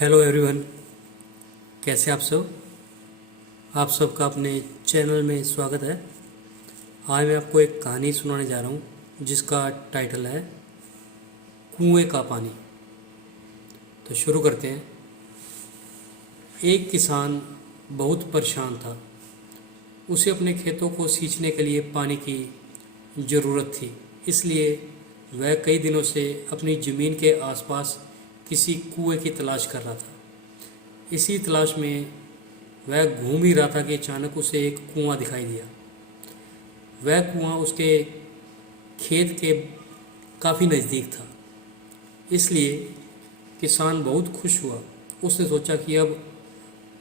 Hello everyone, कैसे आप सब। आप सबका अपने चैनल में स्वागत है। आज मैं आपको एक कहानी सुनाने जा रहा हूँ जिसका टाइटल है कुएं का पानी। तो शुरू करते हैं। एक किसान बहुत परेशान था। उसे अपने खेतों को सींचने के लिए पानी की ज़रूरत थी, इसलिए वह कई दिनों से अपनी ज़मीन के आसपास किसी कुएं की तलाश कर रहा था। इसी तलाश में वह घूम ही रहा था कि अचानक उसे एक कुआं दिखाई दिया। वह कुआं उसके खेत के काफ़ी नज़दीक था, इसलिए किसान बहुत खुश हुआ। उसने सोचा कि अब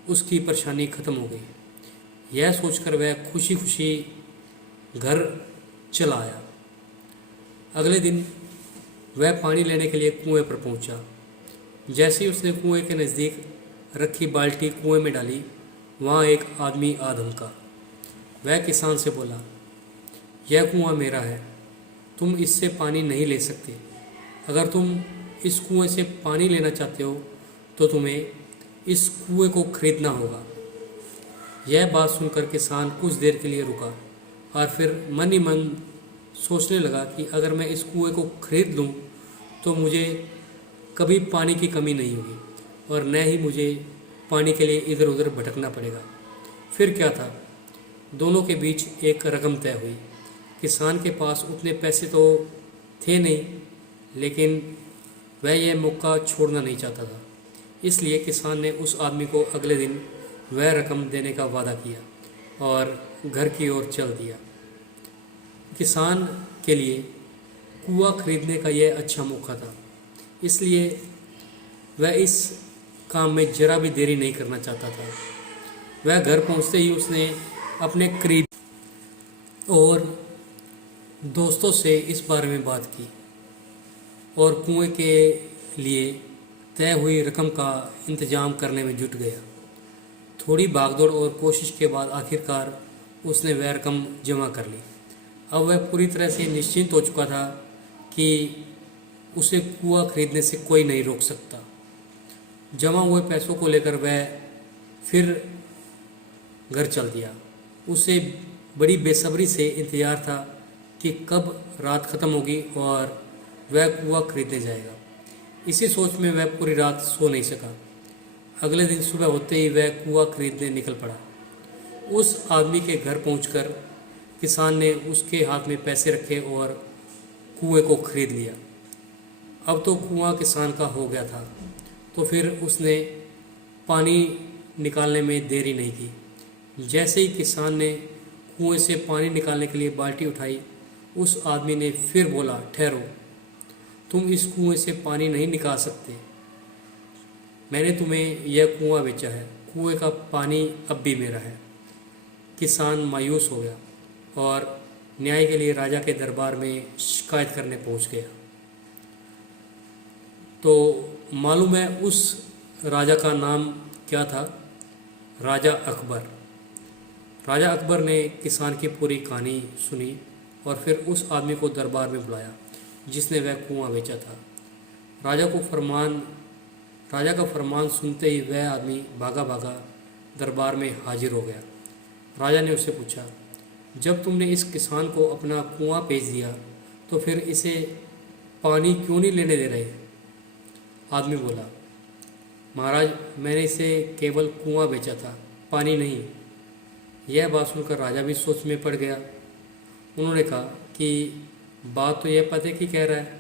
उसकी परेशानी ख़त्म हो गई। यह सोचकर वह खुशी खुशी घर चला आया। अगले दिन वह पानी लेने के लिए कुएं पर पहुंचा। जैसे ही उसने कुएं के नज़दीक रखी बाल्टी कुएं में डाली, वहाँ एक आदमी आ धमका। वह किसान से बोला, यह कुआं मेरा है, तुम इससे पानी नहीं ले सकते। अगर तुम इस कुएं से पानी लेना चाहते हो तो तुम्हें इस कुएं को खरीदना होगा। यह बात सुनकर किसान कुछ देर के लिए रुका और फिर मन ही मन सोचने लगा कि अगर मैं इस कुएं को खरीद लूँ तो मुझे कभी पानी की कमी नहीं होगी और न ही मुझे पानी के लिए इधर उधर भटकना पड़ेगा। फिर क्या था, दोनों के बीच एक रकम तय हुई। किसान के पास उतने पैसे तो थे नहीं, लेकिन वह यह मौका छोड़ना नहीं चाहता था। इसलिए किसान ने उस आदमी को अगले दिन वह रकम देने का वादा किया और घर की ओर चल दिया। किसान के लिए कुआं खरीदने का यह अच्छा मौका था, इसलिए वह इस काम में जरा भी देरी नहीं करना चाहता था। वह घर पहुंचते ही उसने अपने करीब और दोस्तों से इस बारे में बात की और कुएं के लिए तय हुई रकम का इंतजाम करने में जुट गया। थोड़ी भागदौड़ और कोशिश के बाद आखिरकार उसने वह रकम जमा कर ली। अब वह पूरी तरह से निश्चिंत हो चुका था कि उसे कुआं खरीदने से कोई नहीं रोक सकता। जमा हुए पैसों को लेकर वह फिर घर चल दिया। उसे बड़ी बेसब्री से इंतज़ार था कि कब रात ख़त्म होगी और वह कुआं खरीदने जाएगा। इसी सोच में वह पूरी रात सो नहीं सका। अगले दिन सुबह होते ही वह कुआं खरीदने निकल पड़ा। उस आदमी के घर पहुंचकर किसान ने उसके हाथ में पैसे रखे और कुएं को खरीद लिया। अब तो कुआं किसान का हो गया था, तो फिर उसने पानी निकालने में देरी नहीं की। जैसे ही किसान ने कुएं से पानी निकालने के लिए बाल्टी उठाई, उस आदमी ने फिर बोला, ठहरो, तुम इस कुएं से पानी नहीं निकाल सकते। मैंने तुम्हें यह कुआं बेचा है, कुएं का पानी अब भी मेरा है। किसान मायूस हो गया और न्याय के लिए राजा के दरबार में शिकायत करने पहुंच गया। तो मालूम है उस राजा का नाम क्या था? राजा अकबर। राजा अकबर ने किसान की पूरी कहानी सुनी और फिर उस आदमी को दरबार में बुलाया जिसने वह कुआं बेचा था। राजा का फरमान सुनते ही वह आदमी भागा भागा दरबार में हाजिर हो गया। राजा ने उससे पूछा, जब तुमने इस किसान को अपना कुआं बेच दिया तो फिर इसे पानी क्यों नहीं लेने दे रहे? आदमी बोला, महाराज, मैंने इसे केवल कुआं बेचा था, पानी नहीं। यह बात सुनकर राजा भी सोच में पड़ गया। उन्होंने कहा कि बात तो यह पते की कह रहा है,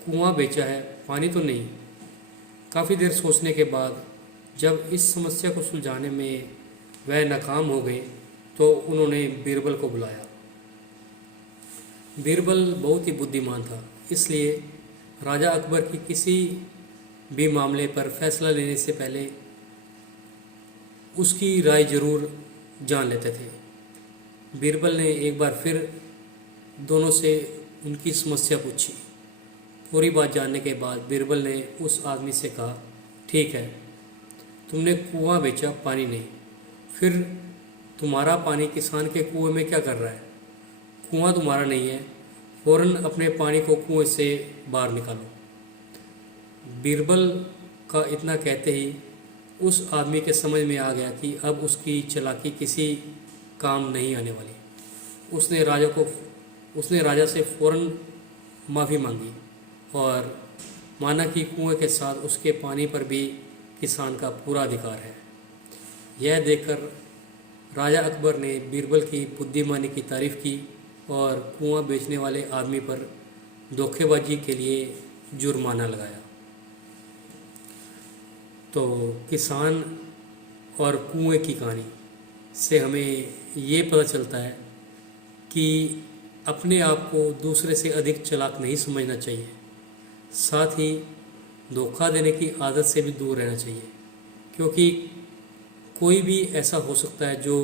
कुआं बेचा है, पानी तो नहीं। काफ़ी देर सोचने के बाद जब इस समस्या को सुलझाने में वह नाकाम हो गए तो उन्होंने बीरबल को बुलाया। बीरबल बहुत ही बुद्धिमान था, इसलिए राजा अकबर की किसी भी मामले पर फैसला लेने से पहले उसकी राय जरूर जान लेते थे। बीरबल ने एक बार फिर दोनों से उनकी समस्या पूछी। पूरी बात जानने के बाद बीरबल ने उस आदमी से कहा, ठीक है, तुमने कुआं बेचा, पानी नहीं, फिर तुम्हारा पानी किसान के कुएं में क्या कर रहा है? कुआं तुम्हारा नहीं है, फ़ौरन अपने पानी को कुएं से बाहर निकालो। बीरबल का इतना कहते ही उस आदमी के समझ में आ गया कि अब उसकी चालाकी किसी काम नहीं आने वाली। उसने राजा से फौरन माफ़ी मांगी और माना कि कुएं के साथ उसके पानी पर भी किसान का पूरा अधिकार है। यह देखकर राजा अकबर ने बीरबल की बुद्धिमानी की तारीफ की और कुआं बेचने वाले आदमी पर धोखेबाजी के लिए जुर्माना लगाया। तो किसान और कुएं की कहानी से हमें ये पता चलता है कि अपने आप को दूसरे से अधिक चालाक नहीं समझना चाहिए, साथ ही धोखा देने की आदत से भी दूर रहना चाहिए, क्योंकि कोई भी ऐसा हो सकता है जो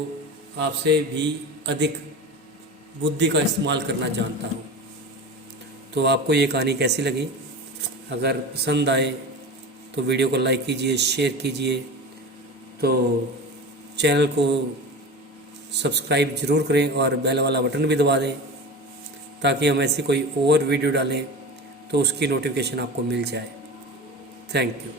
आपसे भी अधिक बुद्धि का इस्तेमाल करना जानता हो। तो आपको ये कहानी कैसी लगी? अगर पसंद आए तो वीडियो को लाइक कीजिए, शेयर कीजिए, तो चैनल को सब्सक्राइब ज़रूर करें और बेल वाला बटन भी दबा दें ताकि हम ऐसी कोई और वीडियो डालें तो उसकी नोटिफिकेशन आपको मिल जाए। Thank you.